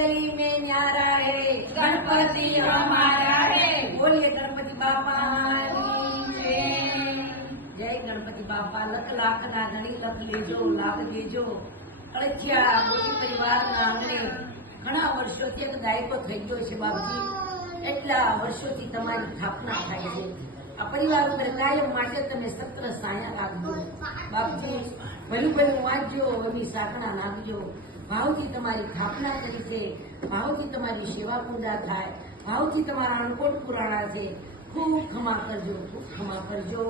गली में न्यारा है, गणपति हमारा है। बोलिए गणपति बापा जय गणपति बापा। लख लाख ना गणी लख लेजो लाभ देजो। અળખિયા મોટી પરિવારના આંગણે ઘણા વર્ષોથી એક દાયકો થઈ ગયો છે બાપજી। એટલા વર્ષોથી તમારી સ્થાપના થાય છે। આ પરિવાર ઉપર કાયમ માટે તમે સત્ર સાયા રાખજો બાપજી। ભલું ભલું વાંચજો, એની સાકણા નાખજો। ભાવથી તમારી સ્થાપના કરી છે, ભાવથી તમારી સેવા પૂજા થાય, ભાવથી તમારા અણકોટ પુરાણા છે। ખૂબ ક્ષમા કરજો, ખૂબ ક્ષમા કરજો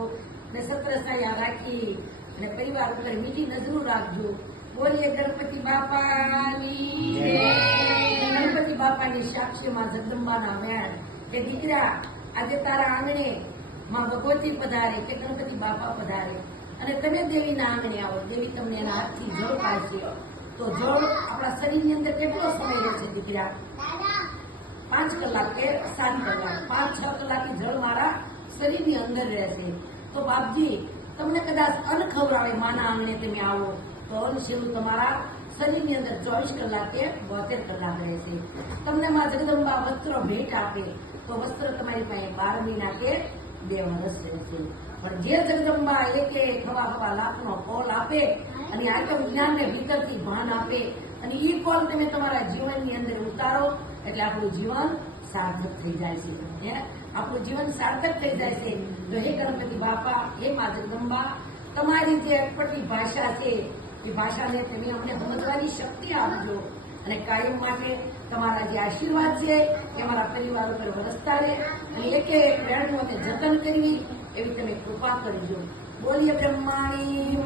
ને સત્ર સાયા રાખી અને પરિવાર ઉપર મીઠી નજરો રાખજો। बोलिए गणपति बापा गणपति बापा ने साक्षी मां जगदंबा ना मेळ के दीकरा आज तारा आंगणे मां भगवती पधारे के गणपति बापा पधारे અને તમે દેવીના આંગણે આવો। દેવી તમને એના હાથથી જળ પાડશે। તો જળ આપણા શરીરની અંદર કેટલો સમય રહે છે દીકરા? 5 કલાક કે 7 કલાક, 5-6 કલાકની જળ મારા શરીરની અંદર રહેશે। તો બાપજી તમને કદાચ અન્ન ખવડાવે માના આંગણે તમે આવો તો અન્ન સેવું તમારા શરીરની અંદર 24 કલાકે 72 કલાક રહેશે। તમને માં જગદંબા વસ્ત્ર ભેટ આપે તો વસ્ત્ર તમારી પાસે 12 મહિના કે 2 વર્ષ રહેશે। પણ જે જગદંબા એકે ખવા લાખનો કોલ આપે અને આટલું જ્ઞાનને ભીતરથી ભાન આપે અને એ કોલ તમે તમારા જીવનની અંદર ઉતારો એટલે આપણું જીવન સાર્થક થઈ જાય છે। આપણું જીવન સાર્થક થઈ જાય છે। તો હે ગણપતિ બાપા, હે મા જગદંબા, તમારી જે અટપટી ભાષા છે એ ભાષાને તમે અમને સમજવાની શક્તિ આપજો અને કાયમ માટે તમારા જે આશીર્વાદ છે એ અમારા પરિવાર ઉપર વરસતા રહે અને એક એક વેણનું અમે જતન કરવી એવી તમે કૃપા કરજો। બોલીએ બ્રહ્માણી